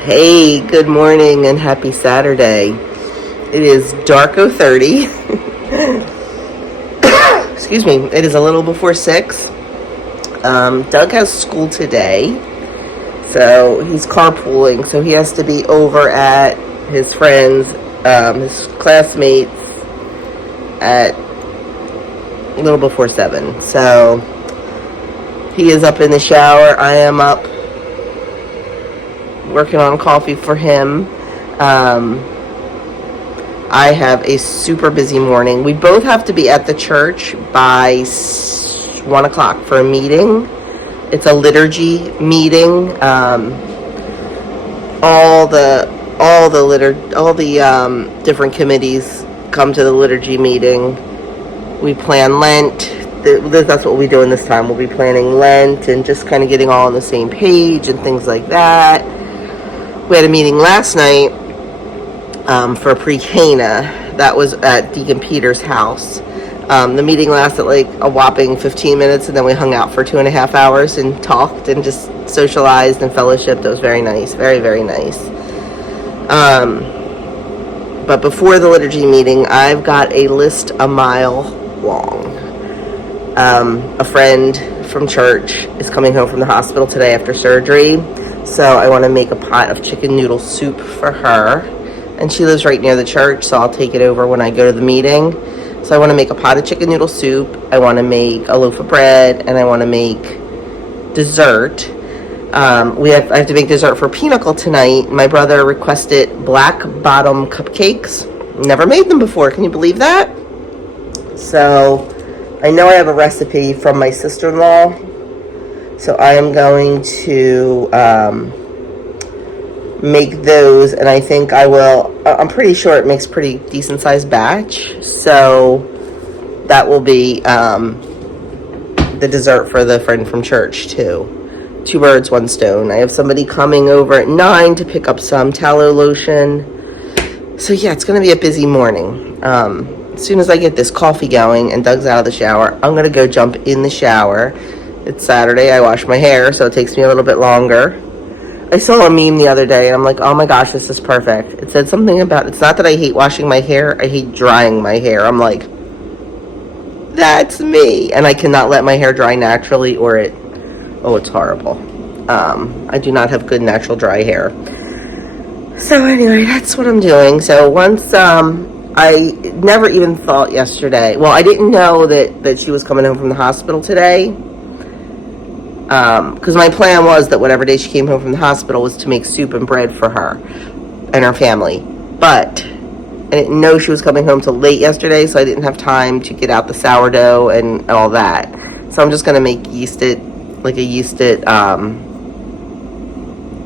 Hey, good morning and happy Saturday. It is dark 30. Excuse me. It is a little before 6. Doug has school today, so he's carpooling, so he has to be over at his friends, his classmates at a little before 7. So he is up in the shower. I am up working on coffee for him. I have a super busy morning. We both have to be at the church by 1 o'clock for a meeting. It's a liturgy meeting. All the different committees come to the liturgy meeting. We plan Lent. That's what we're doing this time. We'll be planning Lent and just kind of getting all on the same page and things like that. We had a meeting last night for pre-Cana. That was at Deacon Peter's house. The meeting lasted like a whopping 15 minutes, and then we hung out for 2.5 hours and talked and just socialized and fellowshiped. It was very nice. Very, very nice. But before the liturgy meeting, I've got a list a mile long. A friend from church is coming home from the hospital today after surgery. So I want to make a pot of chicken noodle soup for her. And she lives right near the church, so I'll take it over when I go to the meeting. So I want to make a pot of chicken noodle soup. I want to make a loaf of bread, and I want to make dessert. I have to make dessert for Pinnacle tonight. My brother requested black bottom cupcakes. Never made them before. Can you believe that? So I know I have a recipe from my sister-in-law. So I am going to make those, and I think I'm pretty sure it makes pretty decent sized batch. So that will be the dessert for the friend from church too. 2 birds, 1 stone. I have somebody coming over at 9 to pick up some tallow lotion. So yeah, it's going to be a busy morning. As soon as I get this coffee going and Doug's out of the shower, I'm going to go jump in the shower. It's Saturday. I wash my hair, so it takes me a little bit longer. I saw a meme the other day, and I'm like, oh my gosh, this is perfect. It said something about, it's not that I hate washing my hair, I hate drying my hair. I'm like, that's me. And I cannot let my hair dry naturally, or it's horrible. I do not have good natural dry hair. So anyway, that's what I'm doing. So once, I never even thought yesterday, well, I didn't know that she was coming home from the hospital today. Because my plan was that whatever day she came home from the hospital was to make soup and bread for her and her family. But I didn't know she was coming home till late yesterday, so I didn't have time to get out the sourdough and all that. So I'm just going to make a yeasted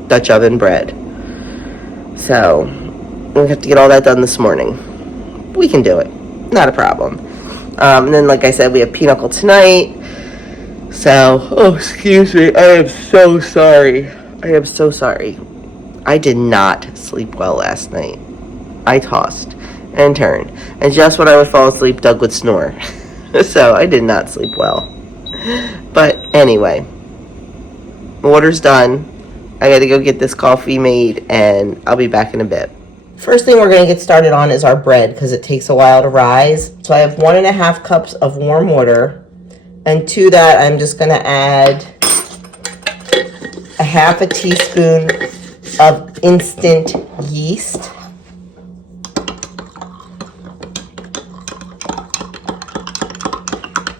Dutch oven bread. So we have to get all that done this morning. We can do it. Not a problem. And then, like I said, we have Pinnacle tonight. So, excuse me, I am so sorry. I did not sleep well last night. I tossed and turned. And just when I would fall asleep, Doug would snore. So, I did not sleep well. But anyway, order's done. I gotta go get this coffee made, and I'll be back in a bit. First thing we're going to get started on is our bread, because it takes a while to rise. So I have 1.5 cups of warm water. And to that, I'm just going to add a 1/2 teaspoon of instant yeast.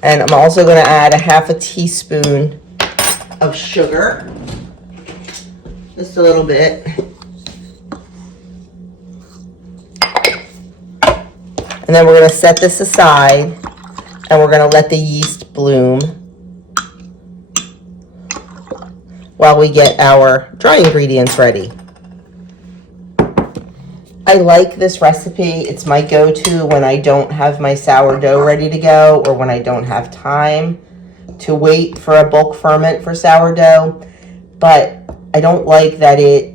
And I'm also going to add a 1/2 teaspoon of sugar. Just a little bit. And then we're going to set this aside, and we're going to let the yeast bloom while we get our dry ingredients ready. I like this recipe. It's my go-to when I don't have my sourdough ready to go, or when I don't have time to wait for a bulk ferment for sourdough. But I don't like that it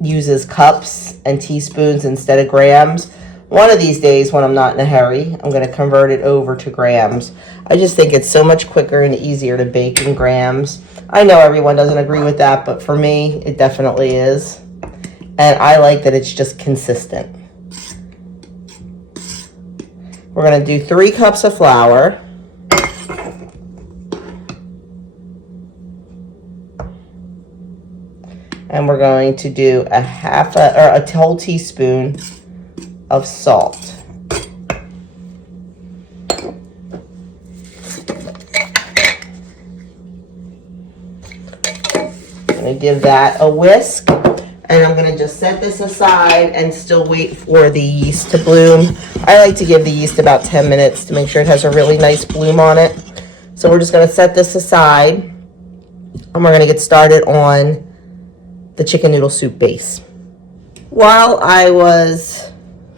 uses cups and teaspoons instead of grams. One of these days, when I'm not in a hurry, I'm going to convert it over to grams. I just think it's so much quicker and easier to bake in grams. I know everyone doesn't agree with that, but for me, it definitely is. and I like that it's just consistent. We're going to do 3 cups of flour. And we're going to do a whole teaspoon of salt. I'm going to give that a whisk. And I'm going to just set this aside and still wait for the yeast to bloom. I like to give the yeast about 10 minutes to make sure it has a really nice bloom on it. So we're just going to set this aside. And we're going to get started on the chicken noodle soup base. While I was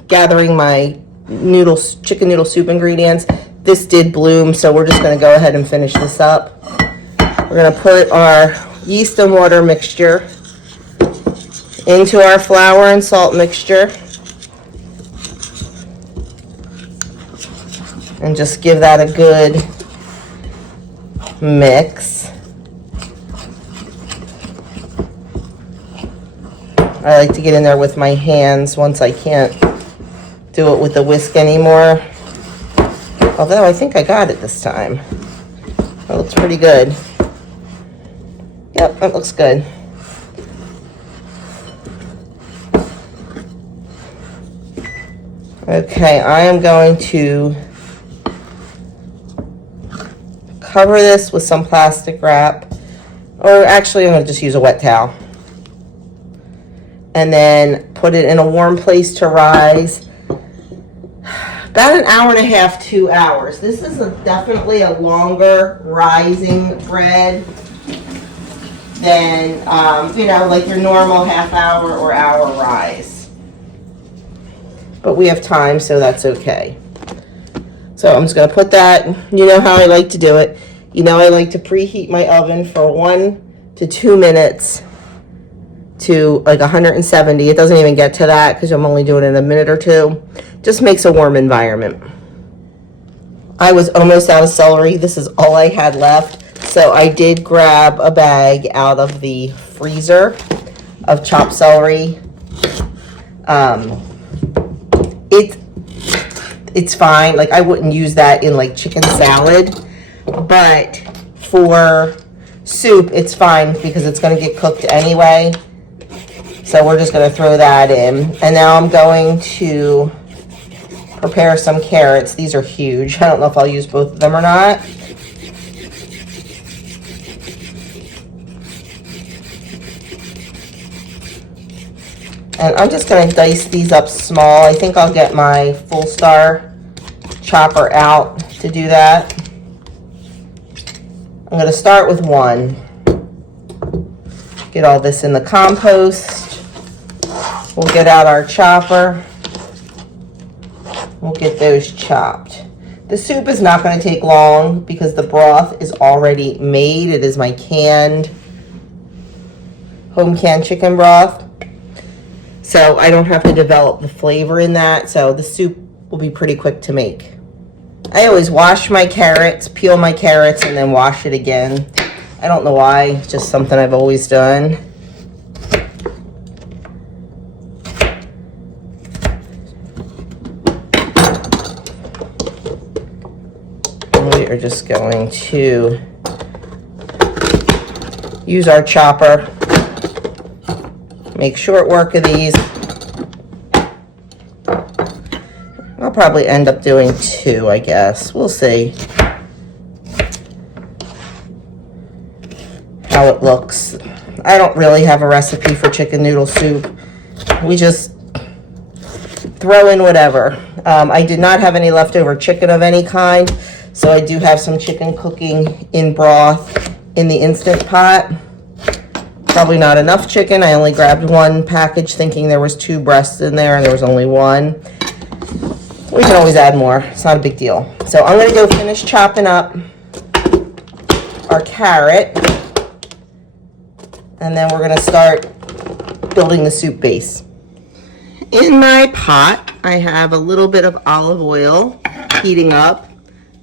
gathering my chicken noodle soup ingredients, this did bloom. So we're just going to go ahead and finish this up. We're going to put our yeast and water mixture into our flour and salt mixture and just give that a good mix. I like to get in there with my hands once I can't do it with the whisk anymore. Although I think I got it this time. That looks pretty good. Yep, that looks good. Okay, I am going to cover this with some plastic wrap, or actually I'm going to just use a wet towel. And then put it in a warm place to rise. About 1.5 hours, 2 hours. This is definitely a longer rising bread than, like your normal half-hour or hour rise. But we have time, so that's okay. So I'm just going to put that, you know how I like to do it. You know I like to preheat my oven for 1 to 2 minutes to like 170. It doesn't even get to that because I'm only doing it in a minute or two. Just makes a warm environment. I was almost out of celery. This is all I had left. So I did grab a bag out of the freezer of chopped celery. It's fine. Like I wouldn't use that in like chicken salad, but for soup it's fine because it's going to get cooked anyway. So we're just going to throw that in. And now I'm going to prepare some carrots. These are huge. I don't know if I'll use both of them or not. And I'm just going to dice these up small. I think I'll get my full star chopper out to do that. I'm going to start with 1. Get all this in the compost. We'll get out our chopper. We'll get those chopped. The soup is not going to take long because the broth is already made. It is my home canned chicken broth. So I don't have to develop the flavor in that. So the soup will be pretty quick to make. I always wash my carrots, peel my carrots, and then wash it again. I don't know why, it's just something I've always done. And we are just going to use our chopper. Make short work of these. I'll probably end up doing 2, I guess. We'll see how it looks. I don't really have a recipe for chicken noodle soup. We just throw in whatever. I did not have any leftover chicken of any kind, so I do have some chicken cooking in broth in the Instant Pot. Probably not enough chicken. I only grabbed 1 package thinking there was 2 breasts in there and there was only 1. We can always add more. It's not a big deal. So I'm going to go finish chopping up our carrot. And then we're going to start building the soup base. In my pot, I have a little bit of olive oil heating up.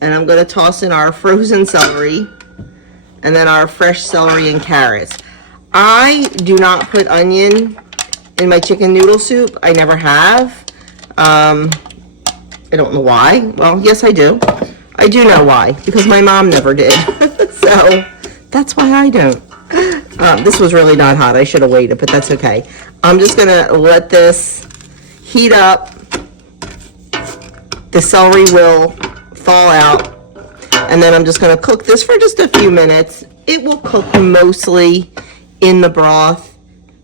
And I'm going to toss in our frozen celery and then our fresh celery and carrots. I do not put onion in my chicken noodle soup. I never have. I don't know why. Well, yes, I do. I do know why, because my mom never did. So that's why I don't. This was really not hot. I should have waited, but that's okay. I'm just gonna let this heat up. The celery will thaw out, and then I'm just gonna cook this for just a few minutes. It will cook mostly in the broth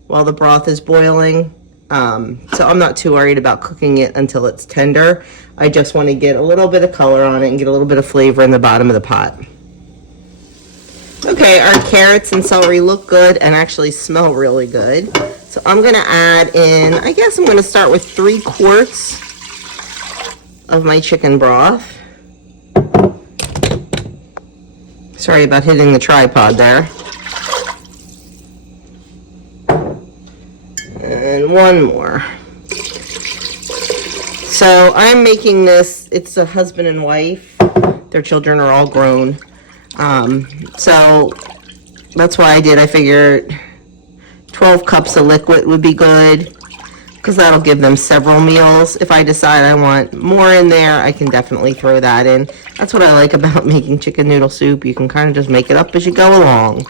while the broth is boiling. So I'm not too worried about cooking it until it's tender. I just want to get a little bit of color on it and get a little bit of flavor in the bottom of the pot. Okay, our carrots and celery look good and actually smell really good. So I'm going to add in, I guess I'm going to start with 3 quarts of my chicken broth. Sorry about hitting the tripod there. And 1 more. So I'm making this, it's a husband and wife. Their children are all grown. So that's why I did. I figured 12 cups of liquid would be good, because that'll give them several meals. If I decide I want more in there, I can definitely throw that in. That's what I like about making chicken noodle soup. You can kind of just make it up as you go along.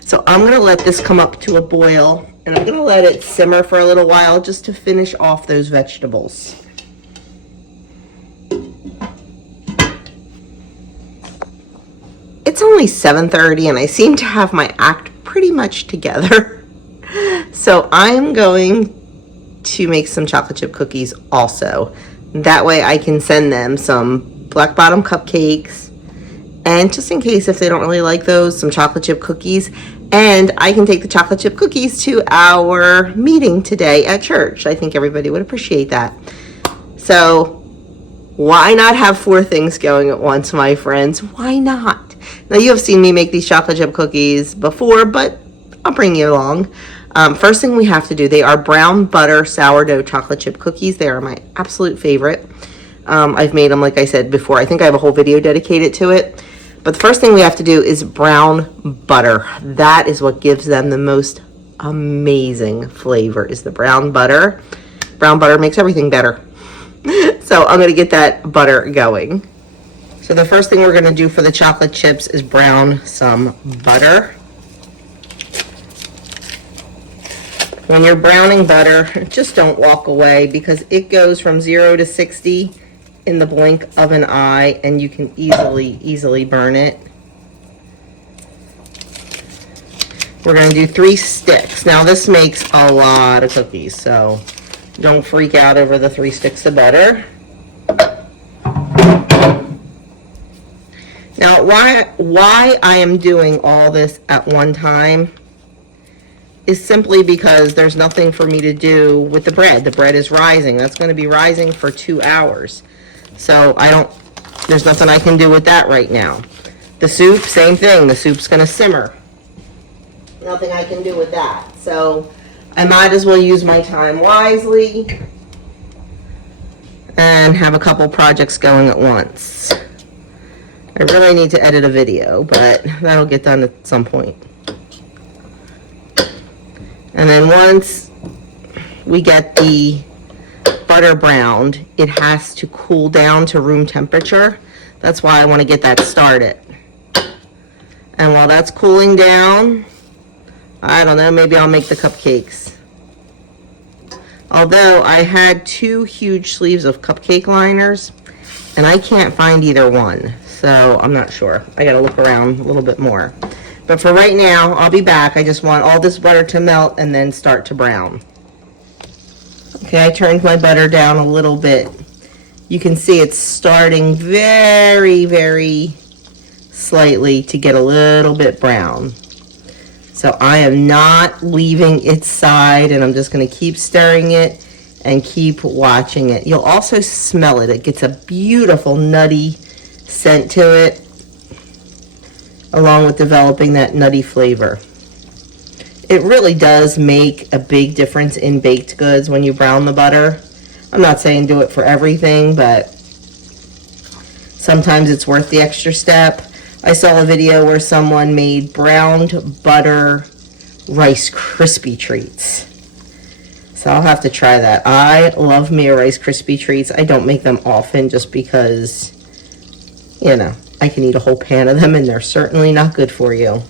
So I'm going to let this come up to a boil, and I'm going to let it simmer for a little while just to finish off those vegetables. It's only 7:30 and I seem to have my act pretty much together. So I'm going to make some chocolate chip cookies also. That way I can send them some black bottom cupcakes, and just in case if they don't really like those, some chocolate chip cookies. And I can take the chocolate chip cookies to our meeting today at church. I think everybody would appreciate that. So why not have 4 things going at once, my friends? Why not? Now, you have seen me make these chocolate chip cookies before, but I'll bring you along. First thing we have to do, they are brown butter sourdough chocolate chip cookies. They are my absolute favorite. I've made them, like I said before. I think I have a whole video dedicated to it. But the first thing we have to do is brown butter. That is what gives them the most amazing flavor, is the brown butter. Brown butter makes everything better. So I'm going to get that butter going. So the first thing we're going to do for the chocolate chips is brown some butter. When you're browning butter, just don't walk away, because it goes from 0 to 60 in the blink of an eye, and you can easily burn it. We're going to do 3 sticks. Now this makes a lot of cookies, so don't freak out over the 3 sticks of butter. Now, why I am doing all this at one time is simply because there's nothing for me to do with the bread. The bread is rising. That's going to be rising for 2 hours. So there's nothing I can do with that right now. The soup, same thing. The soup's going to simmer. Nothing I can do with that. So I might as well use my time wisely and have a couple projects going at once. I really need to edit a video, but that'll get done at some point. And then once we get the butter browned, it has to cool down to room temperature. That's why I want to get that started. And while that's cooling down, I don't know, maybe I'll make the cupcakes. Although I had 2 huge sleeves of cupcake liners, and I can't find either one. So I'm not sure. I gotta look around a little bit more. But for right now, I'll be back. I just want all this butter to melt and then start to brown. Okay, I turned my butter down a little bit. You can see it's starting very slightly to get a little bit brown. So I am not leaving its side, and I'm just gonna keep stirring it and keep watching it. You'll also smell it. It gets a beautiful nutty scent to it, along with developing that nutty flavor. It really does make a big difference in baked goods when you brown the butter. I'm not saying do it for everything, but sometimes it's worth the extra step. I saw a video where someone made browned butter Rice Krispie treats. So I'll have to try that. I love me a Rice Krispie treats. I don't make them often just because, you know, I can eat a whole pan of them and they're certainly not good for you.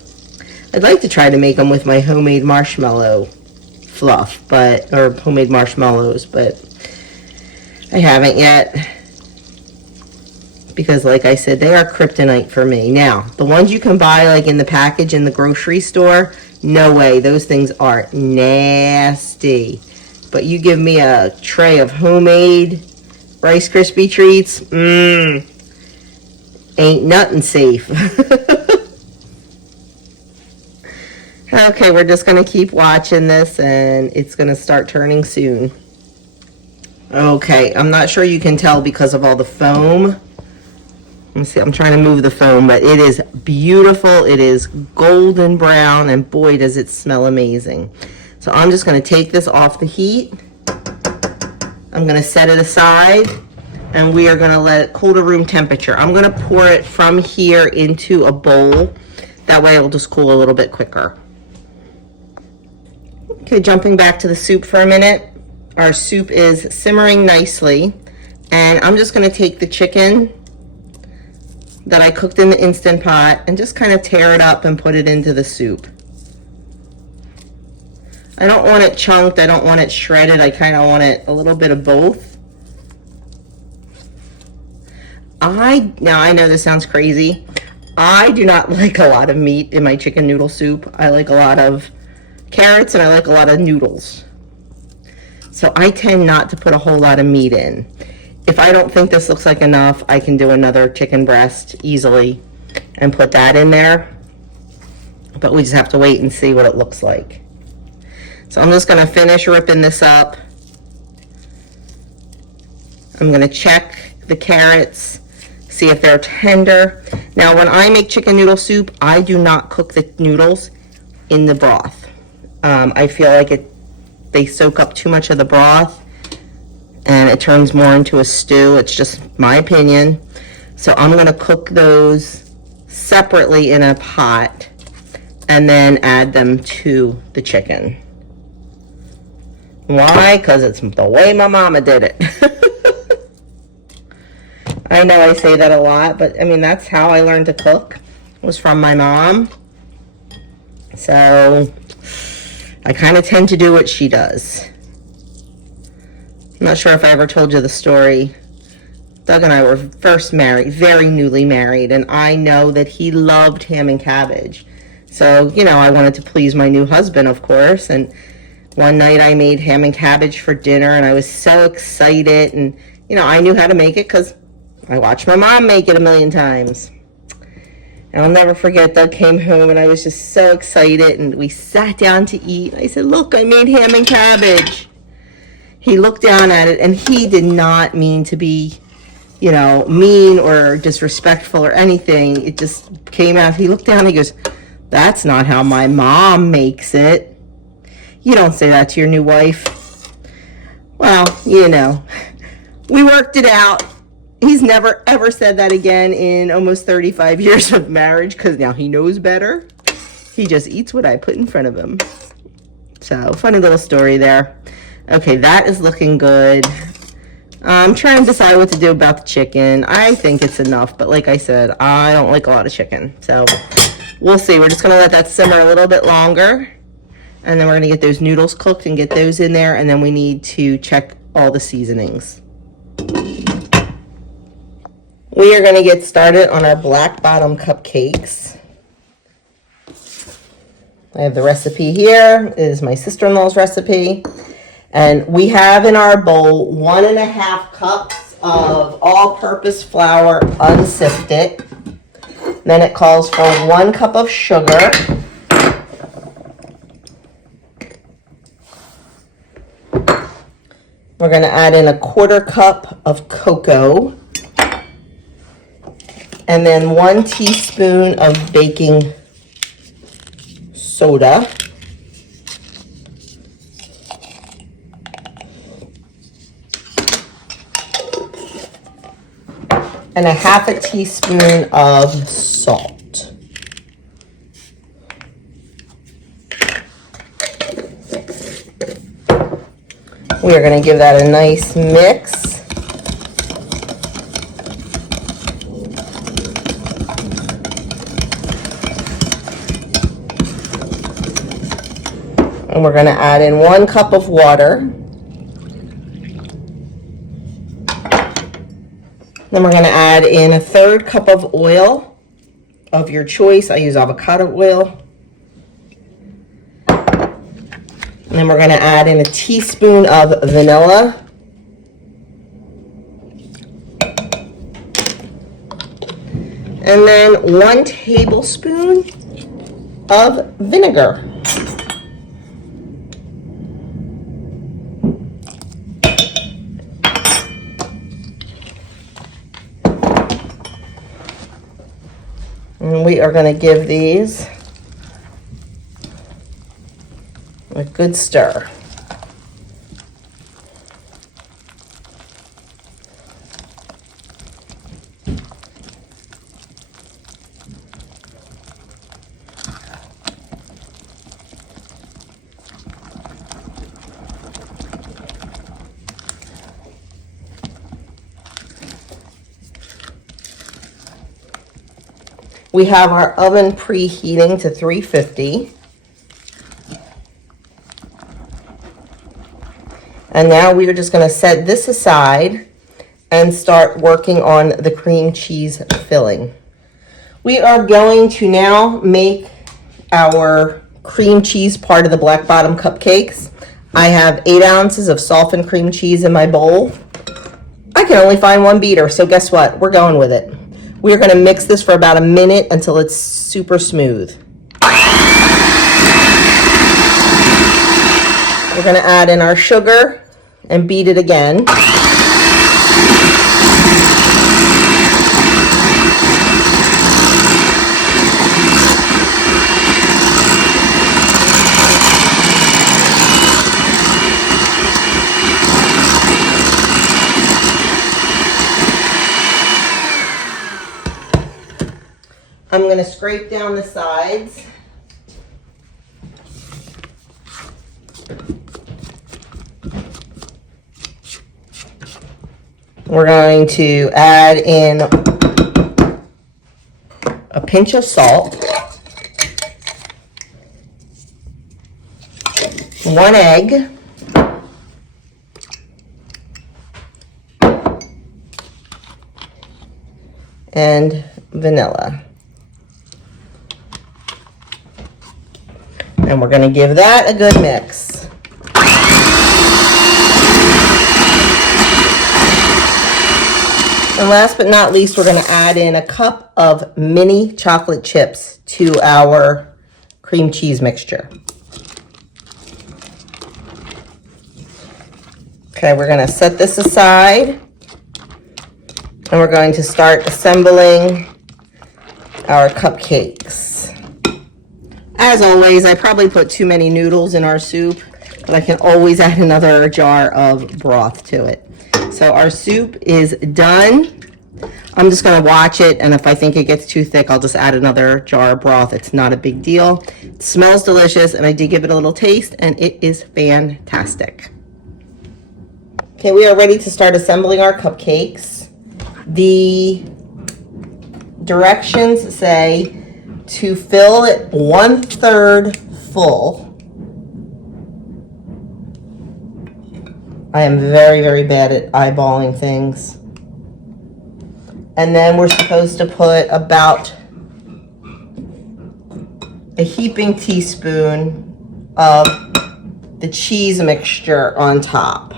I'd like to try to make them with my homemade marshmallow fluff, or homemade marshmallows, but I haven't yet. Because like I said, they are kryptonite for me. Now, the ones you can buy like in the package in the grocery store, no way. Those things are nasty. But you give me a tray of homemade Rice Krispie treats, ain't nothing safe. Okay, we're just going to keep watching this, and it's going to start turning soon. Okay, I'm not sure you can tell because of all the foam. Let me see, I'm trying to move the foam, but it is beautiful. It is golden brown, and boy, does it smell amazing. So I'm just going to take this off the heat. I'm going to set it aside, and we are going to let it cool to room temperature. I'm going to pour it from here into a bowl. That way it'll just cool a little bit quicker. Okay, jumping back to the soup for a minute. Our soup is simmering nicely, and I'm just going to take the chicken that I cooked in the Instant Pot and just kind of tear it up and put it into the soup. I don't want it chunked, I don't want it shredded, I kind of want it a little bit of both. Now I know this sounds crazy. I do not like a lot of meat in my chicken noodle soup. I like a lot of carrots and I like a lot of noodles. So I tend not to put a whole lot of meat in. If I don't think this looks like enough, I can do another chicken breast easily and put that in there. But we just have to wait and see what it looks like. So I'm just going to finish ripping this up. I'm going to check the carrots, see if they're tender. Now, when I make chicken noodle soup, I do not cook the noodles in the broth. I feel like they soak up too much of the broth and it turns more into a stew. It's just my opinion. So I'm going to cook those separately in a pot and then add them to the chicken. Why? Because it's the way my mama did it. I know I say that a lot, but I mean, that's how I learned to cook, was from my mom. So I kind of tend to do what she does. I'm not sure if I ever told you the story. Doug and I were first married, very newly married, and I know that he loved ham and cabbage. So, you know, I wanted to please my new husband, of course, and one night I made ham and cabbage for dinner, and I was so excited, and, you know, I knew how to make it because I watched my mom make it a million times. And I'll never forget, Doug came home, and I was just so excited, and we sat down to eat. I said, look, I made ham and cabbage. He looked down at it, and he did not mean to be, you know, mean or disrespectful or anything. It just came out. He looked down, and he goes, that's not how my mom makes it. You don't say that to your new wife. Well, you know, we worked it out. He's never, ever said that again in almost 35 years of marriage, because now he knows better. He just eats what I put in front of him. So, funny little story there. Okay, that is looking good. I'm trying to decide what to do about the chicken. I think it's enough, but like I said, I don't like a lot of chicken. So, we'll see. We're just going to let that simmer a little bit longer. And then we're going to get those noodles cooked and get those in there. And then we need to check all the seasonings. We are going to get started on our black bottom cupcakes. I have the recipe here. It is my sister-in-law's recipe. And we have in our bowl 1.5 cups of all-purpose flour, unsifted. Then it calls for 1 cup of sugar. We're going to add in 1/4 cup of cocoa. And then 1 teaspoon of baking soda. And 1/2 teaspoon of salt. We are going to give that a nice mix. And we're going to add in 1 cup of water. Then we're going to add in a 1/3 cup of oil of your choice. I use avocado oil. And then we're going to add in a teaspoon of vanilla. And then 1 tablespoon of vinegar. And we are going to give these a good stir. We have our oven preheating to 350. And now we are just going to set this aside and start working on the cream cheese filling. We are going to now make our cream cheese part of the black bottom cupcakes. I have 8 ounces of softened cream cheese in my bowl. I can only find 1 beater, so guess what? We're going with it. We're going to mix this for about a minute until it's super smooth. We're going to add in our sugar and beat it again. I'm going to scrape down the sides. We're going to add in a pinch of salt, 1 egg, and vanilla. And we're going to give that a good mix. And last but not least, we're going to add in a cup of mini chocolate chips to our cream cheese mixture. Okay, we're going to set this aside. And we're going to start assembling our cupcakes. As always, I probably put too many noodles in our soup, but I can always add another jar of broth to it. So our soup is done. I'm just going to watch it, and if I think it gets too thick, I'll just add another jar of broth. It's not a big deal. It smells delicious, and I did give it a little taste, and it is fantastic. Okay, we are ready to start assembling our cupcakes. The directions say to fill it 1/3 full. I am very, very bad at eyeballing things. And then we're supposed to put about a heaping teaspoon of the cheese mixture on top.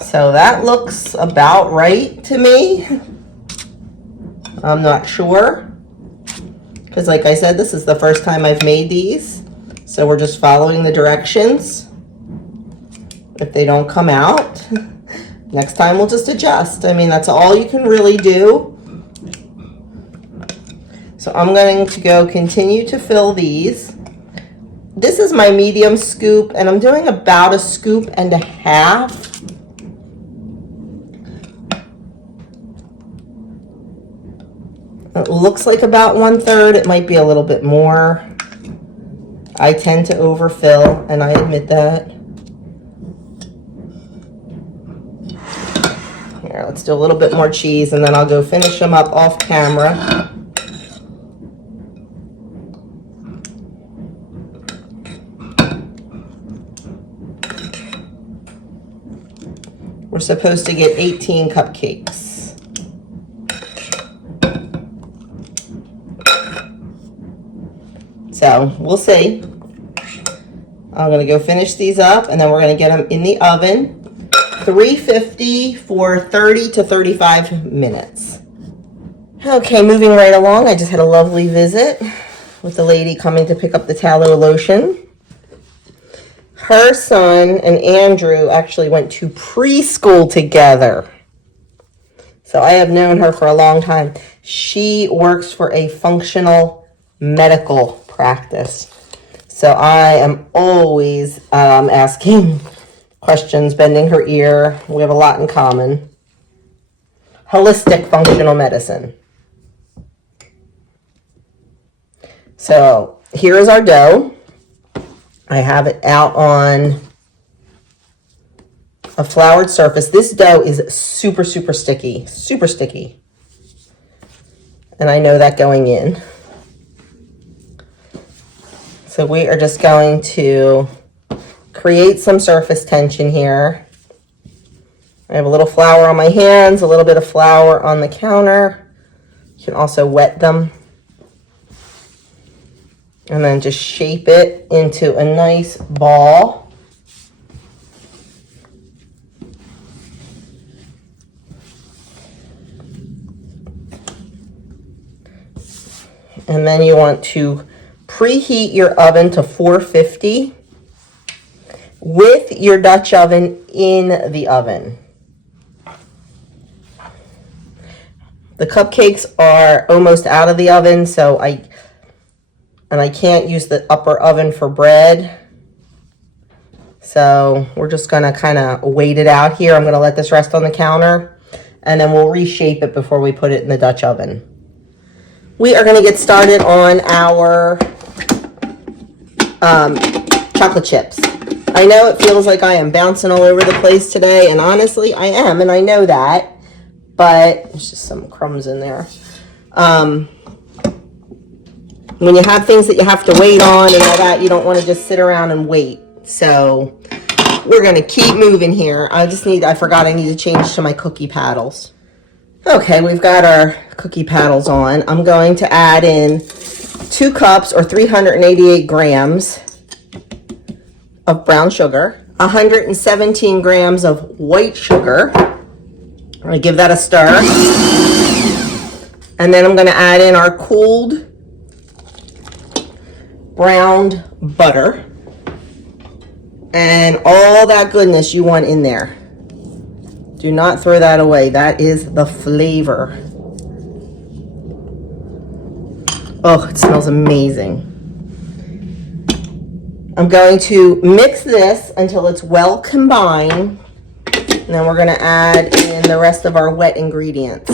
So that looks about right to me. I'm not sure, because like I said, this is the first time I've made these, so we're just following the directions. If they don't come out, next time we'll just adjust. I mean, that's all you can really do. So I'm going to go continue to fill these. This is my medium scoop, and I'm doing about 1.5 scoops. It looks like about 1/3. It might be a little bit more. I tend to overfill, and I admit that. Here, let's do a little bit more cheese, and then I'll go finish them up off camera. We're supposed to get 18 cupcakes. So we'll see. I'm going to go finish these up, and then we're going to get them in the oven, 350 for 30 to 35 minutes. Okay, moving right along. I just had a lovely visit with the lady coming to pick up the tallow lotion. Her son and Andrew actually went to preschool together. So I have known her for a long time. She works for a functional medical practice. So I am always asking questions, bending her ear. We have a lot in common. Holistic functional medicine. So here is our dough. I have it out on a floured surface. This dough is super, super sticky. Super sticky. And I know that going in. So we are just going to create some surface tension here. I have a little flour on my hands, a little bit of flour on the counter. You can also wet them. And then just shape it into a nice ball. And then you want to preheat your oven to 450 with your Dutch oven in the oven. The cupcakes are almost out of the oven, so I can't use the upper oven for bread. So we're just gonna kind of wait it out here. I'm gonna let this rest on the counter, and then we'll reshape it before we put it in the Dutch oven. We are gonna get started on our chocolate chips. I know it feels like I am bouncing all over the place today, and honestly I am, and I know that, but there's just some crumbs in there. When you have things that you have to wait on and all that, you don't want to just sit around and wait. So we're going to keep moving here. I forgot I need to change to my cookie paddles. Okay, we've got our cookie paddles on. I'm going to add in 2 cups or 388 grams of brown sugar, 117 grams of white sugar. I'm going to give that a stir. And then I'm going to add in our cooled browned butter and all that goodness you want in there. Do not throw that away. That is the flavor. Oh, it smells amazing. I'm going to mix this until it's well combined, and then we're going to add in the rest of our wet ingredients.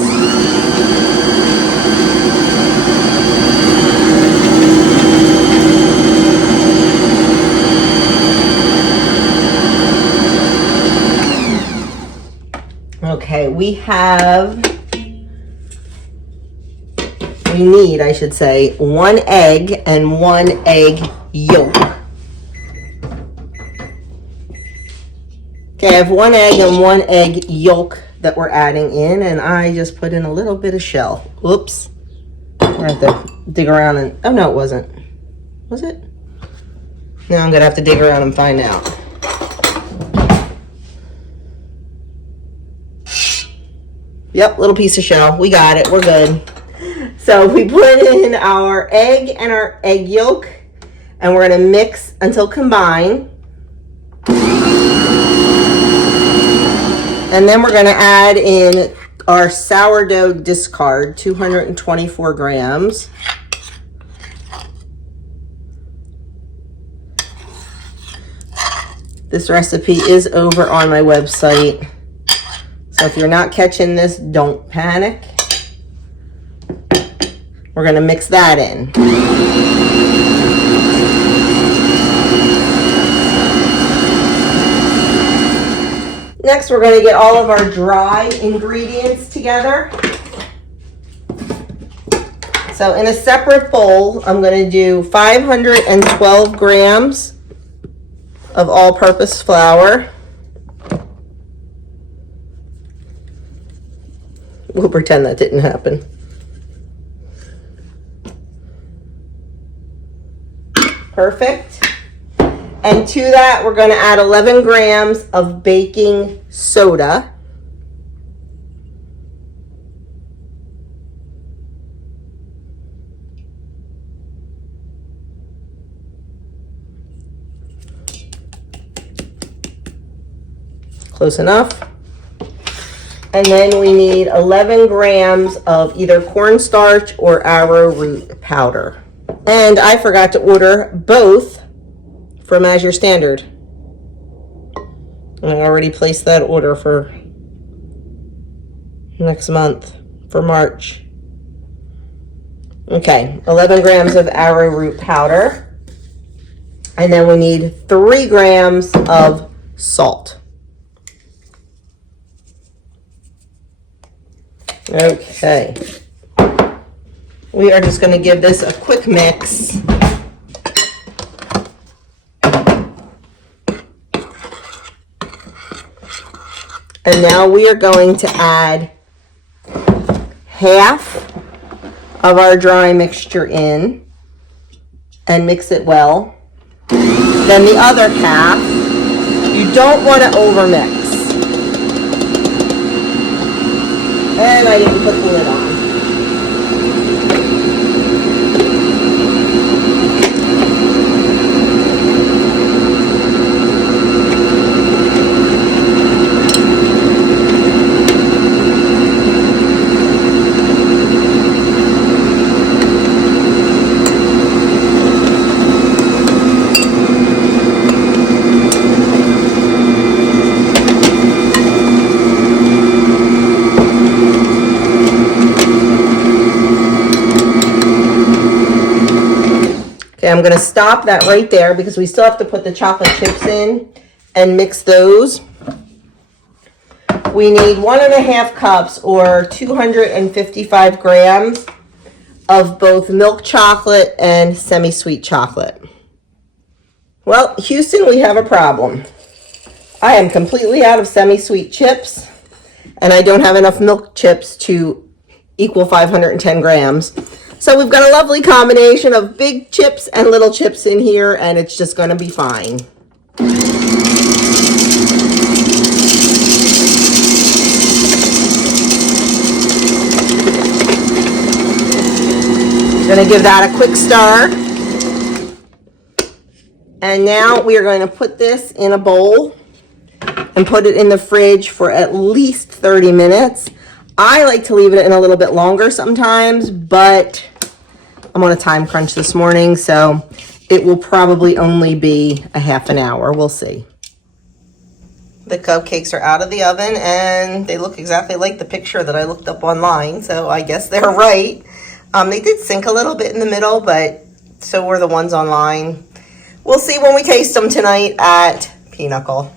Okay, we need, I should say, 1 egg and 1 egg yolk. Okay, I have 1 egg and 1 egg yolk that we're adding in, and I just put in a little bit of shell. Oops. I have to dig around and, oh no, it wasn't. Was it? Now I'm gonna have to dig around and find out. Yep, little piece of shell. We got it. We're good. So we put in our egg and our egg yolk, and we're going to mix until combined. And then we're going to add in our sourdough discard, 224 grams. This recipe is over on my website. So if you're not catching this, don't panic. We're going to mix that in. Next, we're going to get all of our dry ingredients together. So in a separate bowl, I'm going to do 512 grams of all-purpose flour. We'll pretend that didn't happen. Perfect. And to that, we're going to add 11 grams of baking soda. Close enough. And then we need 11 grams of either cornstarch or arrowroot powder. And I forgot to order both from As Your Standard. And I already placed that order for next month, for March. Okay, 11 grams of arrowroot powder. And then we need 3 grams of salt. Okay. We are just going to give this a quick mix. And now we are going to add half of our dry mixture in and mix it well. Then the other half, you don't want to overmix. And I didn't put the lid on. I'm going to stop that right there because we still have to put the chocolate chips in and mix those. We need 1.5 cups or 255 grams of both milk chocolate and semi-sweet chocolate. Well, Houston, we have a problem. I am completely out of semi-sweet chips and I don't have enough milk chips to equal 510 grams. So we've got a lovely combination of big chips and little chips in here, and it's just going to be fine. Going to give that a quick stir. And now we are going to put this in a bowl and put it in the fridge for at least 30 minutes. I like to leave it in a little bit longer sometimes, but I'm on a time crunch this morning, so it will probably only be a half an hour. We'll see. The cupcakes are out of the oven, and they look exactly like the picture that I looked up online, so I guess they're right. They did sink a little bit in the middle, but so were the ones online. We'll see when we taste them tonight at Pinnacle.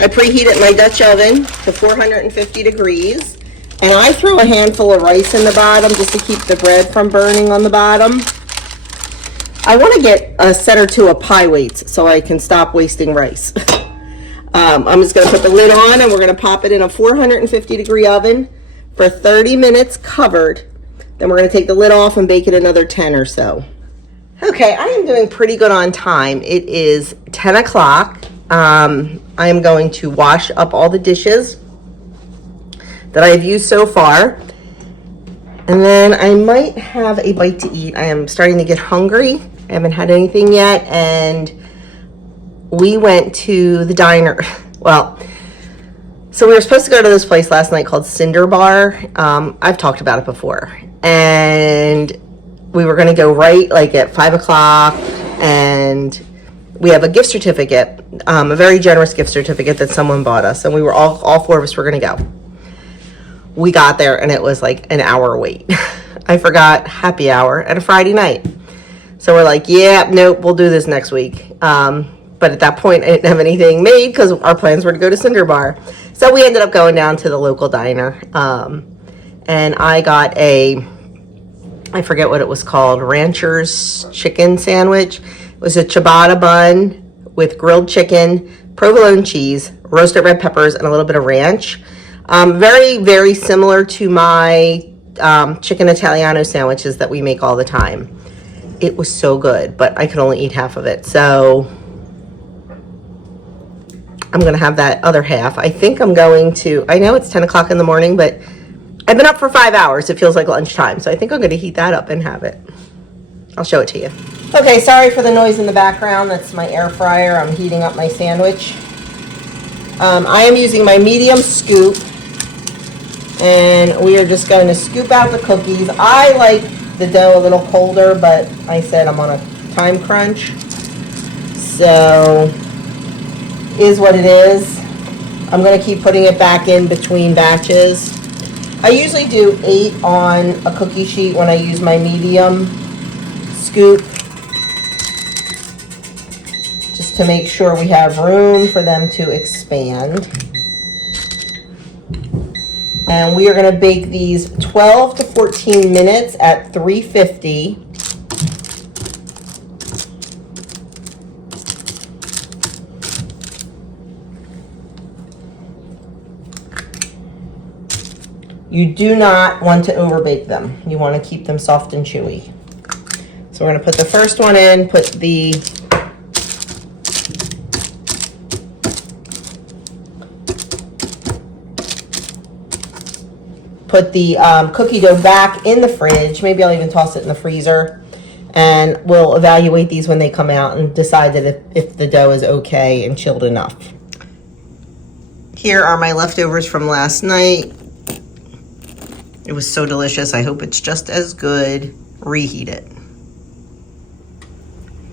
I preheated my Dutch oven to 450 degrees. And I throw a handful of rice in the bottom just to keep the bread from burning on the bottom. I want to get a set or two of pie weights so I can stop wasting rice. I'm just going to put the lid on and we're going to pop it in a 450 degree oven for 30 minutes covered. Then we're going to take the lid off and bake it another 10 or so. Okay, I am doing pretty good on time. It is 10 o'clock. I am going to wash up all the dishes that I have used so far. And then I might have a bite to eat. I am starting to get hungry. I haven't had anything yet. And we went to the diner. Well, so we were supposed to go to this place last night called Cinder Bar. I've talked about it before. And we were going to go right like at 5 o'clock. And we have a gift certificate, a very generous gift certificate that someone bought us. And we were all 4 of us were going to go. We got there and it was like an hour wait. I forgot happy hour at a Friday night. So we're like, yeah, nope, we'll do this next week. But at that point, I didn't have anything made because our plans were to go to Cinder Bar. So we ended up going down to the local diner. And I got I forget what it was called, Rancher's chicken sandwich. It was a ciabatta bun with grilled chicken, provolone cheese, roasted red peppers, and a little bit of ranch. Very, very similar to my chicken Italiano sandwiches that we make all the time. It was so good, but I could only eat half of it. So I'm going to have that other half. I think I'm going to, I know it's 10 o'clock in the morning, but I've been up for 5 hours. It feels like lunchtime. So I think I'm going to heat that up and have it. I'll show it to you. Okay, sorry for the noise in the background. That's my air fryer. I'm heating up my sandwich. I am using my medium scoop. And we are just going to scoop out the cookies. I like the dough a little colder, but I said I'm on a time crunch. So, is what it is. I'm going to keep putting it back in between batches. I usually do 8 on a cookie sheet when I use my medium scoop. Just to make sure we have room for them to expand. And we are going to bake these 12 to 14 minutes at 350. You do not want to overbake them. You want to keep them soft and chewy. So we're going to put the first one in, put the cookie dough back in the fridge. Maybe I'll even toss it in the freezer. And we'll evaluate these when they come out and decide that if the dough is okay and chilled enough. Here are my leftovers from last night. It was so delicious. I hope it's just as good. Reheat it.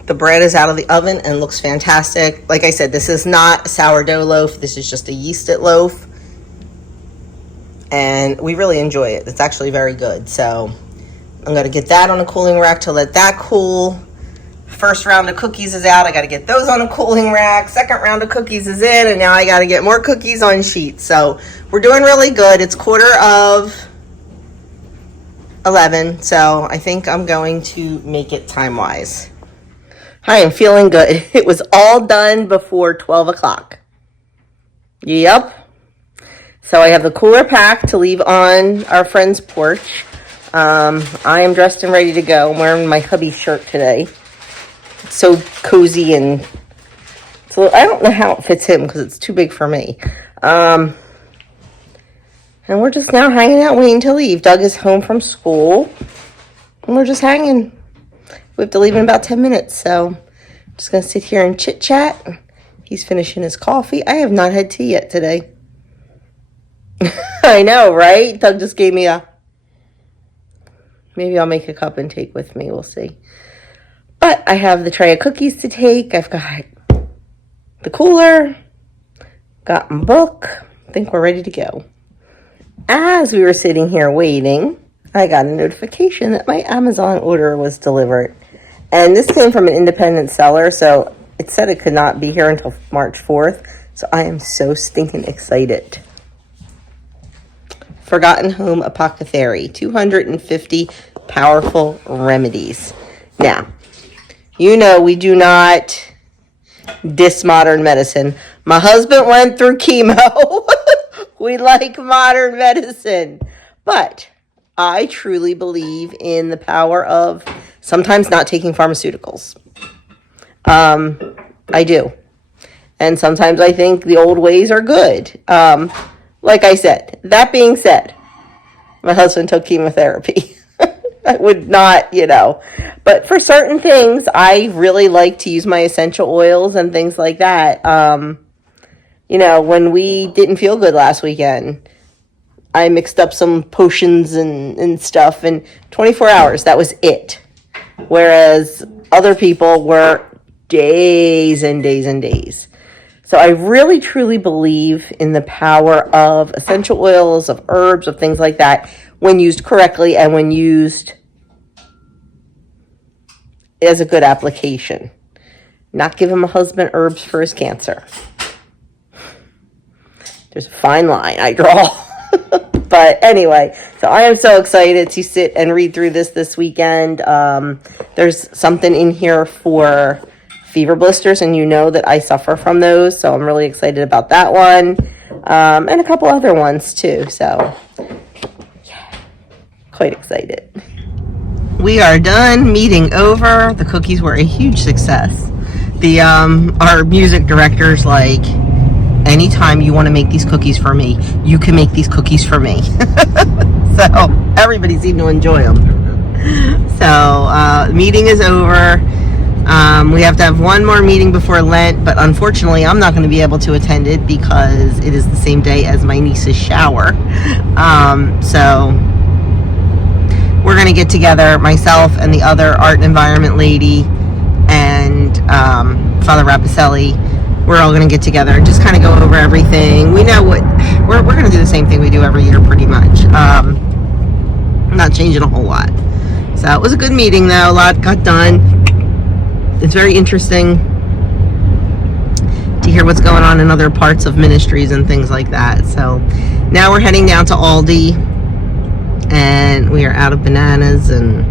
The bread is out of the oven and looks fantastic. Like I said, this is not a sourdough loaf. This is just a yeasted loaf. And we really enjoy it. It's actually very good. So I'm going to get that on a cooling rack to let that cool. First round of cookies is out. I got to get those on a cooling rack. Second round of cookies is in. And now I got to get more cookies on sheets. So we're doing really good. It's 11:15. So I think I'm going to make it time-wise. I am feeling good. It was all done before 12 o'clock. Yep. So I have the cooler packed to leave on our friend's porch. I am dressed and ready to go. I'm wearing my hubby shirt today. It's so cozy and so I don't know how it fits him because it's too big for me. And we're just now hanging out waiting to leave. Doug is home from school and we're just hanging. We have to leave in about 10 minutes. So I'm just going to sit here and chit chat. He's finishing his coffee. I have not had tea yet today. I know, right? Doug just gave me maybe I'll make a cup and take with me. We'll see. But I have the tray of cookies to take. I've got the cooler. Got my book. I think we're ready to go. As we were sitting here waiting, I got a notification that my Amazon order was delivered. And this came from an independent seller, so it said it could not be here until March 4th. So I am so stinking excited. Forgotten Home Apothecary, 250 powerful remedies. Now, you know we do not diss modern medicine. My husband went through chemo. We like modern medicine. But I truly believe in the power of sometimes not taking pharmaceuticals. I do. And sometimes I think the old ways are good. Like I said, that being said, my husband took chemotherapy. I would not, but for certain things, I really like to use my essential oils and things like that. When we didn't feel good last weekend, I mixed up some potions and stuff, and 24 hours, that was it. Whereas other people were days and days and days. So I really, truly believe in the power of essential oils, of herbs, of things like that, when used correctly and when used as a good application. not give my husband herbs for his cancer. There's a fine line I draw. But anyway, so I am so excited to sit and read through this weekend. There's something in here for fever blisters, and you know that I suffer from those, so I'm really excited about that one. And a couple other ones too, so yeah, quite excited. We are done, meeting over. The cookies were a huge success. The our music director's like, anytime you want to make these cookies for me, you can make these cookies for me. So everybody seemed to enjoy them. So meeting is over. We have to have one more meeting before Lent, but unfortunately I'm not going to be able to attend it because it is the same day as my niece's shower. So we're going to get together, myself and the other art and environment lady and Father Rapicelli. We're all going to get together and just kind of go over everything. We know what we're going to do, the same thing we do every year pretty much. Not changing a whole lot. So it was a good meeting though. A lot got done. It's very interesting to hear what's going on in other parts of ministries and things like that. So now we're heading down to Aldi, and we are out of bananas and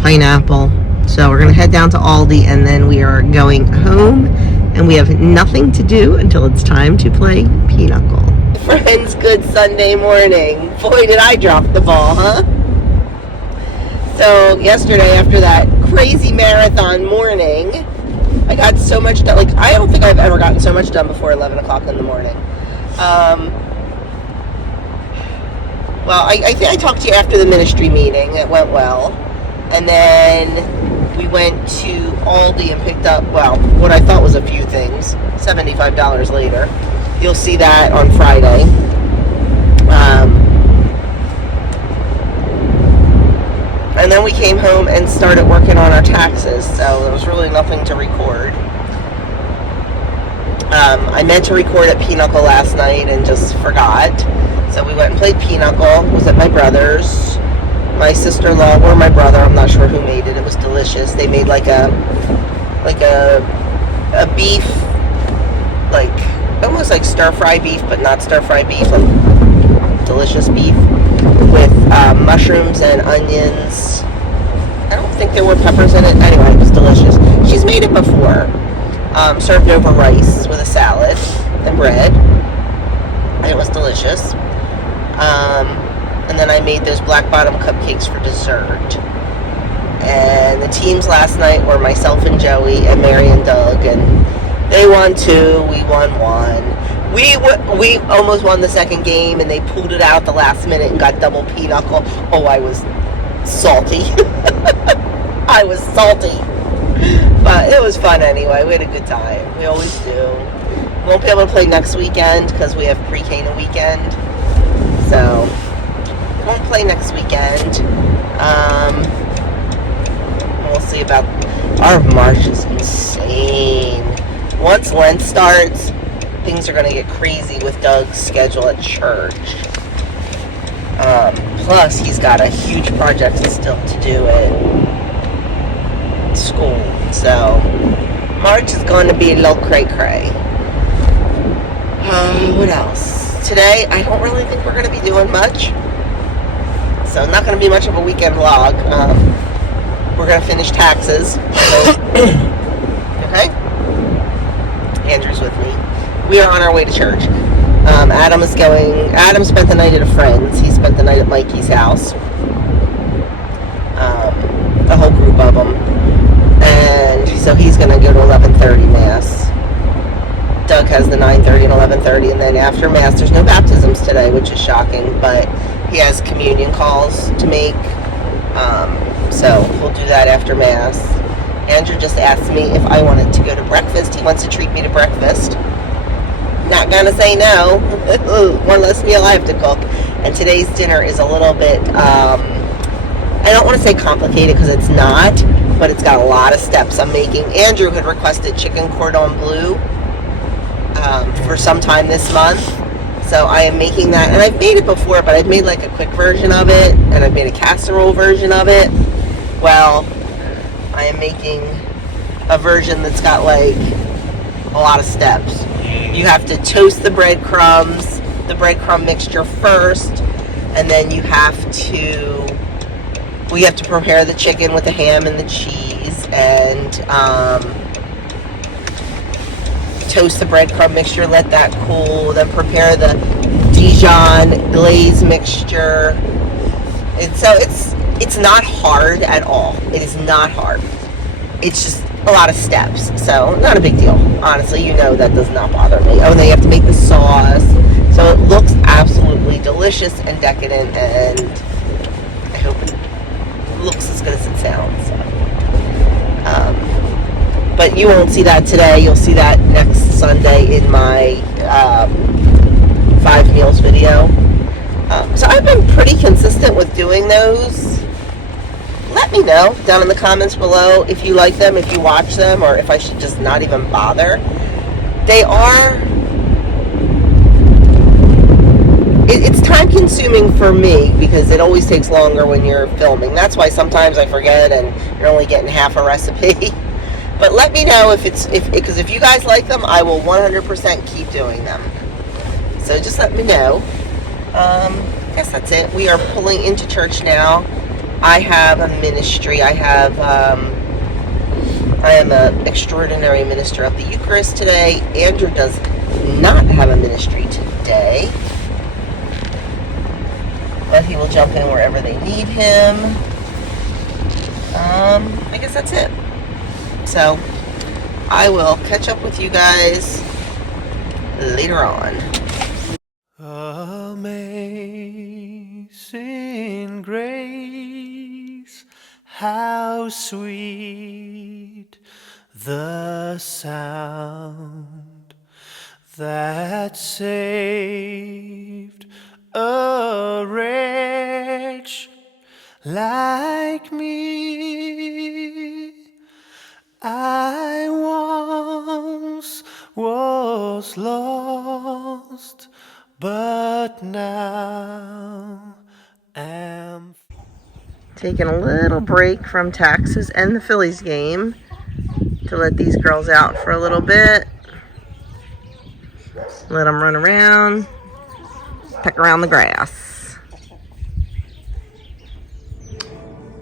pineapple. So we're going to head down to Aldi, and then we are going home. And we have nothing to do until it's time to play pinochle. Friends, good Sunday morning. Boy, did I drop the ball, huh? So yesterday, after that crazy marathon morning, I got so much done. Like, I don't think I've ever gotten so much done before 11 o'clock in the morning. Well, I think I talked to you after the ministry meeting. It went well. And then we went to Aldi and picked up, well, what I thought was a few things. $75 later. You'll see that on Friday. And then we came home and started working on our taxes, so there was really nothing to record. I meant to record at Pinochle last night and just forgot. So we went and played Pinochle. It was at my brother's. My sister-in-law or my brother, I'm not sure who made it. It was delicious. They made like a beef, like almost like stir-fry beef, but not stir-fry beef, like delicious beef with mushrooms and onions. I don't think there were peppers in it. Anyway, it was delicious. She's made it before. Served over rice with a salad and bread. And it was delicious. And then I made those black bottom cupcakes for dessert. And the teams last night were myself and Joey and Mary and Doug, and they won 2, we won 1. We almost won the second game, and they pulled it out the last minute and got double pinochle. Oh, I was salty. I was salty. But it was fun anyway. We had a good time. We always do. Won't be able to play next weekend because we have pre-Cana weekend. So won't play next weekend. We'll see about our March is insane. Once Lent starts, things are going to get crazy with Doug's schedule at church. Plus, he's got a huge project still to do at school. So March is going to be a little cray-cray. What else? Today, I don't really think we're going to be doing much. So not going to be much of a weekend vlog. We're going to finish taxes. Okay? Andrew's with me. We are on our way to church. Adam spent the night at a friend's. He spent the night at Mikey's house. The whole group of them. And so he's going to go to 11:30 Mass. Doug has the 9:30 and 11:30, and then after Mass, there's no baptisms today, which is shocking, but he has communion calls to make, so we'll do that after Mass. Andrew just asked me if I wanted to go to breakfast. He wants to treat me to breakfast. Not gonna say no. One less meal I have to cook. And today's dinner is a little bit, I don't want to say complicated because it's not, but it's got a lot of steps I'm making. Andrew had requested chicken cordon bleu for some time this month. So I am making that, and I've made it before, but I've made like a quick version of it, and I've made a casserole version of it. Well, I am making a version that's got like a lot of steps. You have to toast the breadcrumbs, the breadcrumb mixture first, and then we have to prepare the chicken with the ham and the cheese, and toast the breadcrumb mixture, let that cool, then prepare the Dijon glaze mixture. It's not hard at all. It is not hard. It's just a lot of steps, so not a big deal. Honestly, that does not bother me. Oh, and then you have to make the sauce, so it looks absolutely delicious and decadent, and I hope it looks as good as it sounds. So. But you won't see that today. You'll see that next Sunday in my 5 meals video. So I've been pretty consistent with doing those. Let me know down in the comments below if you like them, if you watch them, or if I should just not even bother. It's time consuming for me because it always takes longer when you're filming. That's why sometimes I forget and you're only getting half a recipe. But let me know because if you guys like them, I will 100% keep doing them. So just let me know. I guess that's it. We are pulling into church now. I have a ministry. I am an extraordinary minister of the Eucharist today. Andrew does not have a ministry today, but he will jump in wherever they need him. I guess that's it. So I will catch up with you guys later on. Amazing grace, how sweet the sound that saved a wretch like me. I once was lost, but now am taking a little break from taxes and the Phillies game to let these girls out for a little bit. Let them run around, peck around the grass.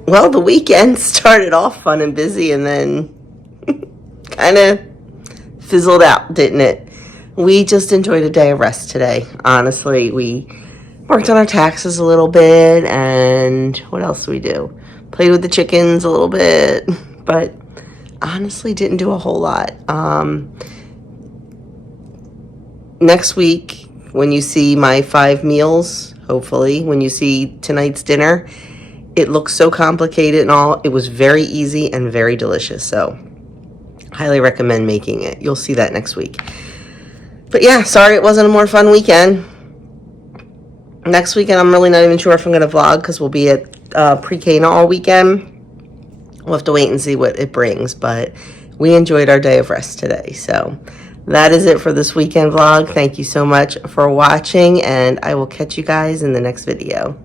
Well, the weekend started off fun and busy and then kind of fizzled out, didn't it? We just enjoyed a day of rest today. Honestly, we worked on our taxes a little bit, and what else did we do? Played with the chickens a little bit, but honestly didn't do a whole lot. Next week, when you see my 5 meals, hopefully, when you see tonight's dinner, it looks so complicated and all. It was very easy and very delicious, so highly recommend making it. You'll see that next week. But yeah, sorry it wasn't a more fun weekend. Next weekend, I'm really not even sure if I'm going to vlog because we'll be at Pre-Cana all weekend. We'll have to wait and see what it brings, but we enjoyed our day of rest today. So that is it for this weekend vlog. Thank you so much for watching, and I will catch you guys in the next video.